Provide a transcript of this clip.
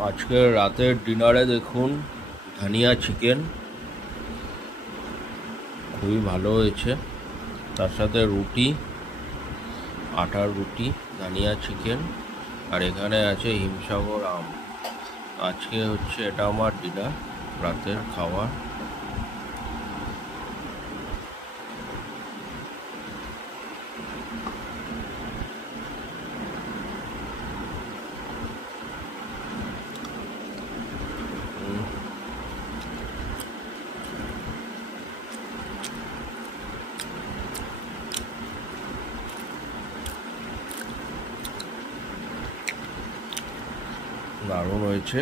আজকে রাতের ডিনারে দেখুন ধনিয়া চিকেন খুবই ভালো হয়েছে। তার সাথে রুটি, আটার রুটি, ধনিয়া চিকেন, আর এখানে আছে হিমসাগর আম। আজকে হচ্ছে এটা আমার ডিনার, রাতের খাবার। দারুণ হয়েছে।